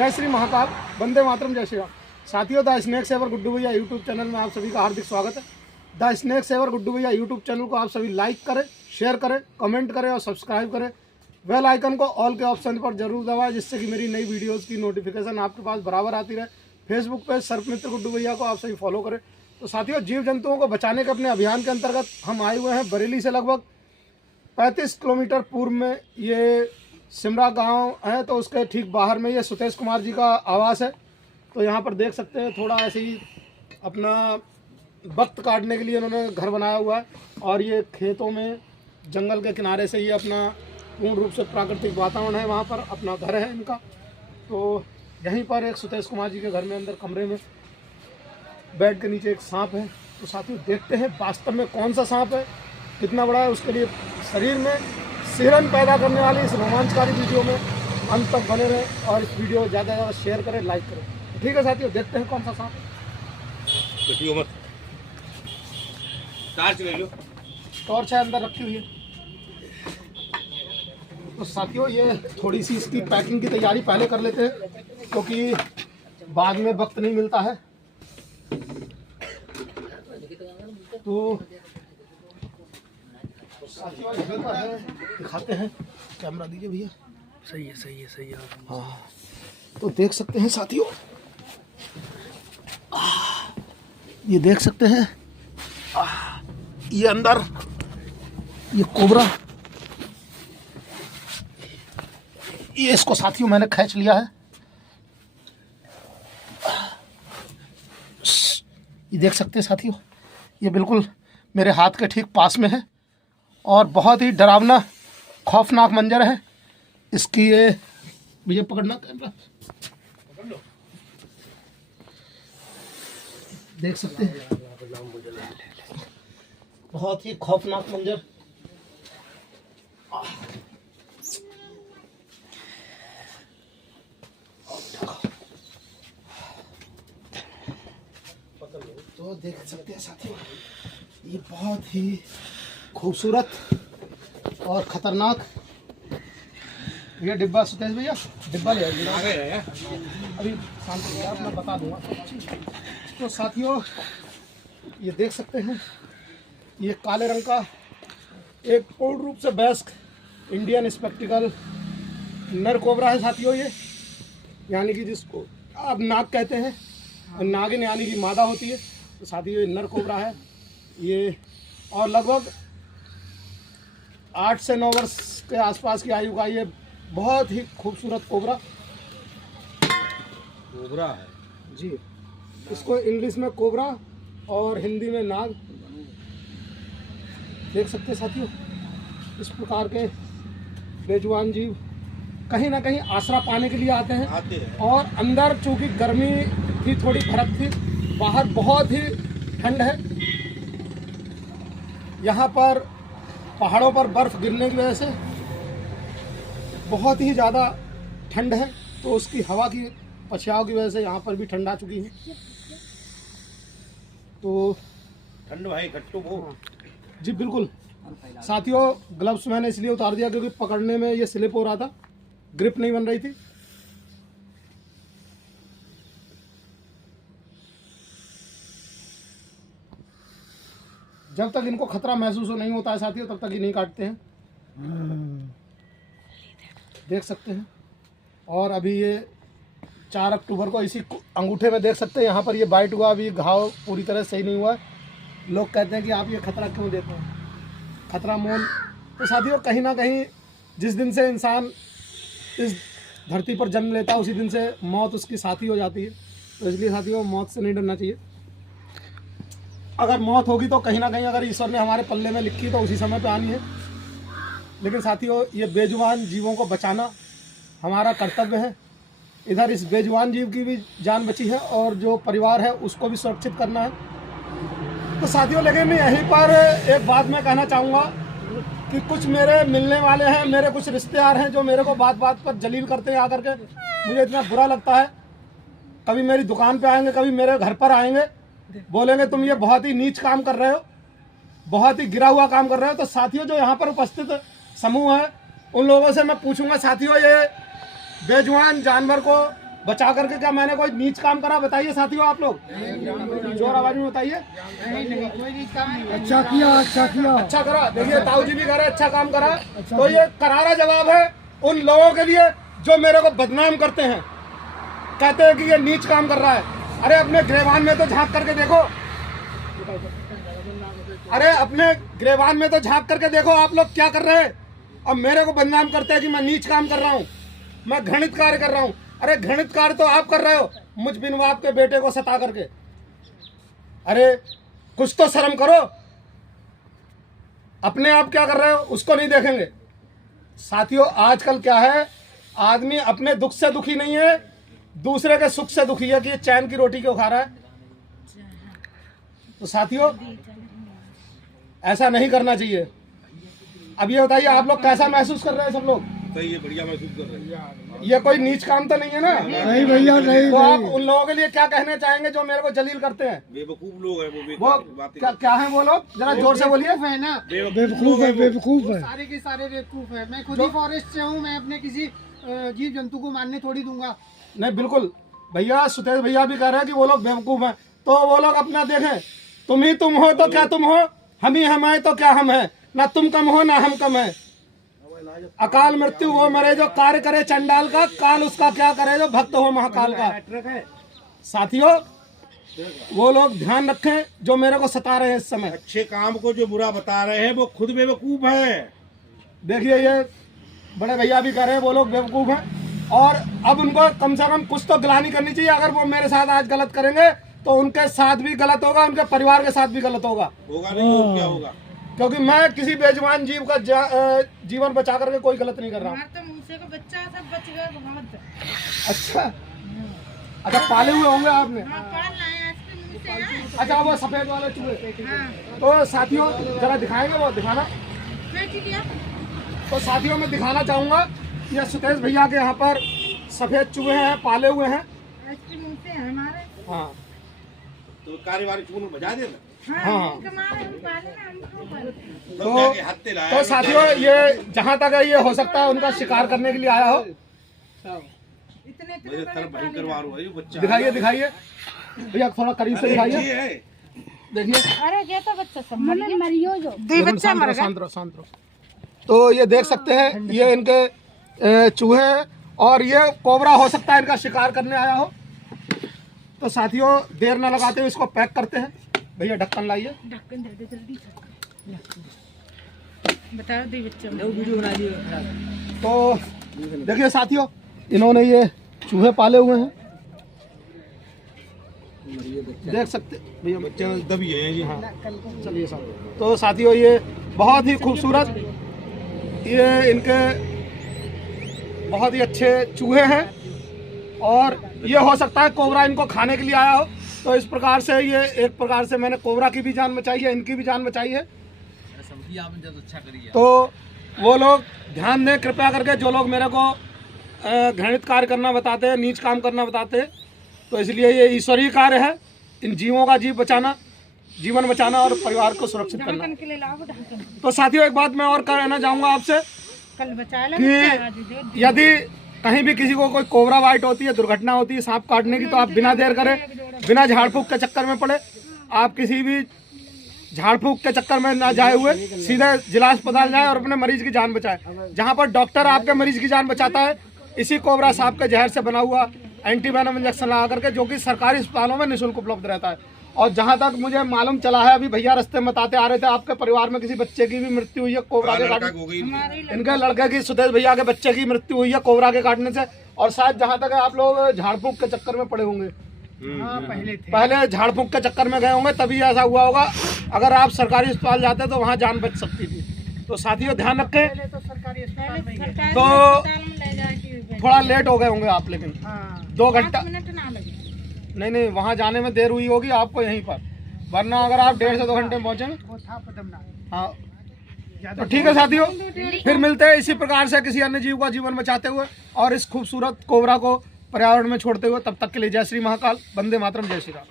जय श्री महाकाल, वंदे मातरम, जय श्री राम। साथियों, द स्नैक सेवर गुड्डू भैया यूट्यूब चैनल में आप सभी का हार्दिक स्वागत है। द स्नैक सेवर गुड्डू भैया यूट्यूब चैनल को आप सभी लाइक करें, शेयर करें, कमेंट करें और सब्सक्राइब करें। बेल आइकन को ऑल के ऑप्शन पर जरूर दबाएं, जिससे कि मेरी नई वीडियोज़ की नोटिफिकेशन आपके पास बराबर आती रहे। फेसबुक पे सर्प मित्र गुड्डू भैया को आप सभी फॉलो करें। तो साथियों, जीव जंतुओं को बचाने के अपने अभियान के अंतर्गत हम आए हुए हैं बरेली से लगभग 35 किलोमीटर पूर्व में ये सिमरा गांव है। तो उसके ठीक बाहर में ये सुतेश कुमार जी का आवास है। तो यहाँ पर देख सकते हैं, थोड़ा ऐसे ही अपना वक्त काटने के लिए उन्होंने घर बनाया हुआ है। और ये खेतों में जंगल के किनारे से ये अपना पूर्ण रूप से प्राकृतिक वातावरण है, वहाँ पर अपना घर है इनका। तो यहीं पर एक सुतेश कुमार जी के घर में अंदर कमरे में बेड के नीचे एक सांप है। तो साथियों, देखते हैं वास्तव में कौन सा सांप है, कितना बड़ा है। उसके लिए शरीर में सिहरन पैदा करने वाली इस रोमांचकारी वीडियो में अंत तक बने रहें और इस वीडियो को ज़्यादा से ज़्यादा शेयर करें, लाइक करें। ठीक है साथियों, देखते हैं कौन सा सांप है। टॉर्च ले लो। टॉर्च है अंदर रखी हुई है। तो साथियों, ये थोड़ी सी इसकी पैकिंग की तैयारी पहले कर लेते हैं, क्योंकि बाद में वक्त नहीं मिलता है। तो साथियों, यहीं पर है, दिखाते हैं। कैमरा दीजिए भैया। सही है, सही है, सही है। हाँ, तो देख सकते हैं साथियों, ये देख सकते हैं, ये अंदर ये कोबरा, ये इसको साथियों मैंने खींच लिया है। ये देख सकते हैं साथियों, ये बिल्कुल मेरे हाथ के ठीक पास में है और बहुत ही डरावना खौफनाक मंजर है इसकी। ये मुझे पकड़ना कैमरा, देख सकते हैं, बहुत ही खौफनाक मंजर। तो देख सकते हैं साथियों, ये बहुत ही खूबसूरत और खतरनाक ये डिब्बा। सुतेश भैया, डिब्बा ले आइए, अभी शांति आप मैं बता दूंगा। तो साथियों, ये देख सकते हैं, ये काले रंग का एक पूर्ण रूप से वयस्क इंडियन स्पेक्टिकल नर कोबरा है साथियों। ये यानी कि जिसको आप नाग कहते हैं, और नागिन यानी कि मादा होती है। तो साथियों, ये नर कोबरा है ये, और लगभग 8 से 9 वर्ष के आसपास की आयु का ये बहुत ही खूबसूरत कोबरा है जी। इसको इंग्लिश में कोबरा और हिंदी में नाग। देख सकते हैं साथियों, इस प्रकार के बेजुबान जीव कहीं ना कहीं आसरा पाने के लिए आते हैं। और अंदर चूंकि गर्मी थी, थोड़ी फर्क थी, बाहर बहुत ही ठंड है। यहाँ पर पहाड़ों पर बर्फ गिरने की वजह से बहुत ही ज़्यादा ठंड है। तो उसकी हवा की पछयाव की वजह से यहाँ पर भी ठंड आ चुकी है। तो ठंड भाई कट्टू वो जी बिल्कुल साथियों, ग्लव्स मैंने इसलिए उतार दिया क्योंकि पकड़ने में ये स्लिप हो रहा था, ग्रिप नहीं बन रही थी। जब तक इनको खतरा महसूस नहीं होता है साथियों, तब तक ये नहीं काटते हैं। देख सकते हैं। और अभी ये 4 अक्टूबर को इसी अंगूठे में देख सकते हैं, यहाँ पर ये बाइट हुआ, अभी घाव पूरी तरह सही नहीं हुआ है। लोग कहते हैं कि आप ये खतरा क्यों देते हैं, खतरा मोल। तो साथियों, कहीं ना कहीं जिस दिन से इंसान इस धरती पर जन्म लेता है, उसी दिन से मौत उसकी साथी हो जाती है। तो इसलिए साथियों, मौत से नहीं डरना चाहिए। अगर मौत होगी तो कहीं ना कहीं अगर ईश्वर ने हमारे पल्ले में लिखी तो उसी समय पे आनी है। लेकिन साथियों, ये बेजुबान जीवों को बचाना हमारा कर्तव्य है। इधर इस बेजुबान जीव की भी जान बची है और जो परिवार है उसको भी सुरक्षित करना है। तो साथियों, लेकिन यहीं पर एक बात मैं कहना चाहूँगा कि कुछ मेरे मिलने वाले हैं, मेरे कुछ रिश्तेदार हैं जो मेरे को बात बात पर जलील करते हैं आकर के। मुझे इतना बुरा लगता है। कभी मेरी दुकान पे आएंगे, कभी मेरे घर पर आएंगे, बोलेंगे तुम ये बहुत ही नीच काम कर रहे हो, बहुत ही गिरा हुआ काम कर रहे हो। तो साथियों, जो यहाँ पर उपस्थित समूह है, उन लोगों से मैं पूछूंगा, साथियों, ये बेजुबान जानवर को बचा करके क्या मैंने कोई नीच काम करा? बताइए साथियों आप लोग, जोर आवाज में बताइए। अच्छा किया, अच्छा किया। अच्छा करा। देखिए ताऊ जी भी कह रहे अच्छा काम करा। तो ये करारा जवाब है उन लोगों के लिए जो मेरे को बदनाम करते हैं, कहते हैं कि ये नीच काम कर रहा है। अरे अपने गिरेबान में तो झांक करके देखो, अरे अपने गिरेबान में तो झांक करके देखो आप लोग क्या कर रहे हैं। अब मेरे को बदनाम करते हैं कि मैं नीच काम कर रहा हूँ, मैं घृणित कार्य कर रहा हूँ। अरे घृणित कार्य तो आप कर रहे हो मुझ बिन बाप के बेटे को सता करके। अरे कुछ तो शर्म करो। अपने आप क्या कर रहे हो उसको नहीं देखेंगे। साथियों आजकल क्या है, आदमी अपने दुख से दुखी नहीं है, दूसरे के सुख से दुखी है कि ये चैन की रोटी क्यों खा रहा है। तो साथियों ऐसा नहीं करना चाहिए। अब ये बताइए आप लोग कैसा महसूस कर रहे हैं सब लोग? सही है, बढ़िया महसूस कर रहे हैं। ये कोई नीच काम तो नहीं है ना? नहीं भैया, नहीं तो आप नहीं। उन लोगों के लिए क्या कहना चाहेंगे जो मेरे को जलील करते हैं? बेवकूफ लोग हैं वो, वो बेकार बातें क्या क्या है वो लोग? जरा जोर से बोलिए। है ना, बेवकूफ है वो। बेवकूफ है। सारे के सारे बेवकूफ है। मैं खुद ही फॉरेस्ट से हूँ, मैं अपने किसी जीव जंतु को मारने थोड़ी दूंगा। नहीं बिल्कुल भैया, सुतेश भैया भी कह रहे हैं कि वो लोग बेवकूफ हैं। तो वो लोग अपना देखें, तुम ही तुम हो तो क्या तुम हो, हम ही हम हैं तो क्या हम हैं। ना तुम कम हो ना हम कम है। अकाल मृत्यु वो मरे जो कार्य करे चंडाल का, काल उसका क्या करे जो भक्त हो महाकाल का। साथियों वो लोग ध्यान रखें जो मेरे को सता रहे हैं इस समय। अच्छे काम को जो बुरा बता रहे हैं वो खुद बेवकूफ है। देखिए ये बड़े भैया भी कह रहे हैं वो लोग बेवकूफ हैं, और अब उनको कम से कम कुछ तो गिलानी करनी चाहिए। अगर वो मेरे साथ आज गलत करेंगे तो उनके साथ भी गलत होगा, उनके परिवार के साथ भी गलत होगा। होगा नहीं और क्या होगा। क्योंकि मैं किसी बेजुबान जीव का जीवन बचा करके कोई गलत नहीं कर रहा हूँ। तो मुझसे को बच्चा सब बच गया बहुत। अच्छा अच्छा, पाले हुए होंगे आपने? हाँ, पाल लाए आज के मुंह से हैं। अच्छा वो सफेद वाले चूहे। हाँ, तो साथियों जरा दिखाएंगे वो, दिखाना। मैं ठीक है। तो साथियों मैं दिखाना चाहूंगा, ये सुतेश भैया के यहाँ पर सफेद चूहे हैं, पाले हुए हैं। आज के मुंह से हैं हमारे। हाँ तो कार्यवाही चून बजा देना। हाँ, इनके मारे हम पाले ना, हम क्यों पाले? तो जाके हत्ते लाया। तो साथियों ये जहाँ तक है ये हो सकता है उनका शिकार करने के लिए आया हो। इतने इतने मेरे तरफ भयंकर वार हुआ ये बच्चा। दिखाइए दिखाइए भैया, थोड़ा करीब से दिखाइए। ये है। देखिए अरे ये तो बच्चा सब मरियो जो बच्चा मर गया। शांत रहो, शांत रहो। तो ये देख सकते हैं ये इनके चूहे हैं, और ये कोबरा हो सकता है इनका शिकार करने आया हो। तो साथियों देर न लगाते हुए इसको पैक करते हैं। भैया ढक्कन लाइए। ढक्कन दे दे जल्दी से। बताओ दे बच्चा। तो देखिए साथियों इन्होंने ये चूहे पाले हुए हैं, देख सकते भैया। बच्चे दबी है ये। हाँ चलिए साथियों, तो साथियों ये बहुत ही खूबसूरत, ये इनके बहुत ही अच्छे चूहे हैं, और ये हो सकता है कोबरा इनको खाने के लिए आया हो। तो इस प्रकार से ये एक प्रकार से मैंने कोबरा की भी जान बचाई है, इनकी भी जान बचाई है। तो वो लोग ध्यान दें कृपया करके, जो लोग मेरे को घृणित कार्य करना बताते हैं, नीच काम करना बताते हैं। तो इसलिए ये ईश्वरीय कार्य है, इन जीवों का जीवन बचाना और परिवार को सुरक्षित करना। ढक्कन के लिए लाओ ढक्कन। तो साथियों एक बात मैं और कहना चाहूँगा आपसे कल बचा ला कि यदि कहीं भी किसी को कोई कोबरा बाइट होती है, दुर्घटना होती है सांप काटने की, तो आप बिना देर करे, बिना झाड़ फूक के चक्कर में पड़े, आप किसी भी झाड़ फूक के चक्कर में ना जाए हुए सीधे जिला अस्पताल जाए और अपने मरीज की जान बचाए। जहाँ पर डॉक्टर आपके मरीज की जान बचाता है, इसी कोबरा सांप के जहर से बना हुआ एंटीवेनम इंजेक्शन लगा करके, जो कि सरकारी अस्पतालों में निःशुल्क उपलब्ध रहता है। और जहाँ तक मुझे मालूम चला है, अभी भैया रास्ते में बताते आ रहे थे आपके परिवार में किसी बच्चे की भी मृत्यु हुई है कोबरा के काटने। इनके लड़के की, सुतेश भैया के बच्चे की मृत्यु हुई है कोबरा के काटने से। और शायद जहाँ तक है आप लोग झाड़ फूक के चक्कर में पड़े होंगे, पहले झाड़ फूक के चक्कर में गए होंगे, तभी ऐसा हुआ होगा। अगर आप सरकारी अस्पताल जाते तो वहाँ जान बच सकती थी। तो साथियों ध्यान रखें। तो सरकारी अस्पताल तो थोड़ा लेट हो गए होंगे आप, लेकिन 2 घंटा मिनट ना लगे। नहीं वहाँ जाने में देर हुई होगी आपको यहीं पर, वरना अगर आप 1.5 से 2 घंटे में पहुँचेंगे। हाँ तो ठीक है साथियों, फिर मिलते हैं इसी प्रकार से किसी अन्य जीव का जीवन बचाते हुए और इस खूबसूरत कोबरा को पर्यावरण में छोड़ते हुए। तब तक के लिए जय श्री महाकाल, वंदे मातरम, जय श्री राम।